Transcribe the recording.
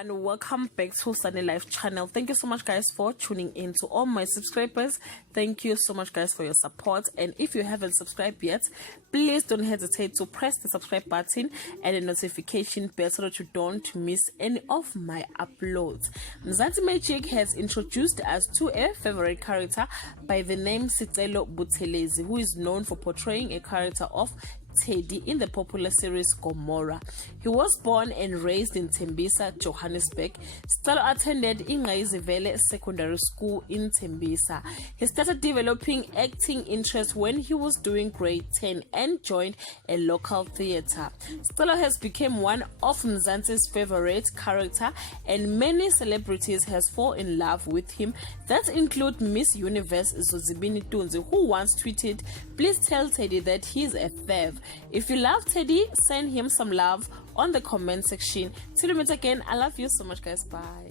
everyone, welcome back to Sunny Life channel. Thank you so much guys for tuning in. To all my subscribers, thank you so much guys for your support, and if you haven't subscribed yet, please don't hesitate to press the subscribe button and the notification bell so that you don't miss any of my uploads. Mzansi Magic has introduced us to a favorite character by the name Sicelo Buthelezi, who is known for portraying a character of Teddy in the popular series Gomorrah. He was born and raised in Tembisa, Johannesburg. Sicelo attended Ingayizivele Secondary School in Tembisa. He started developing acting interest when he was doing grade 10 and joined a local theater. Sicelo has become one of Mzansi's favorite character, and many celebrities has fallen in love with him. That include Miss Universe Zozibini Tunzi, who once tweeted, "Please tell Teddy that he's a fave." If you love Teddy, send him some love on the comment section. Till we meet again, I love you so much guys. Bye.